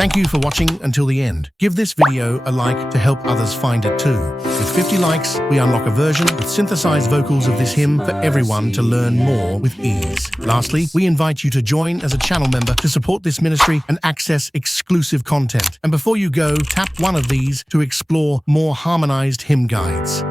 Thank you for watching until the end. Give this video a like to help others find it too. With 50 likes, we unlock a version with synthesized vocals of this hymn for everyone to learn more with ease. Lastly, we invite you to join as a channel member to support this ministry and access exclusive content. And before you go, tap one of these to explore more harmonized hymn guides.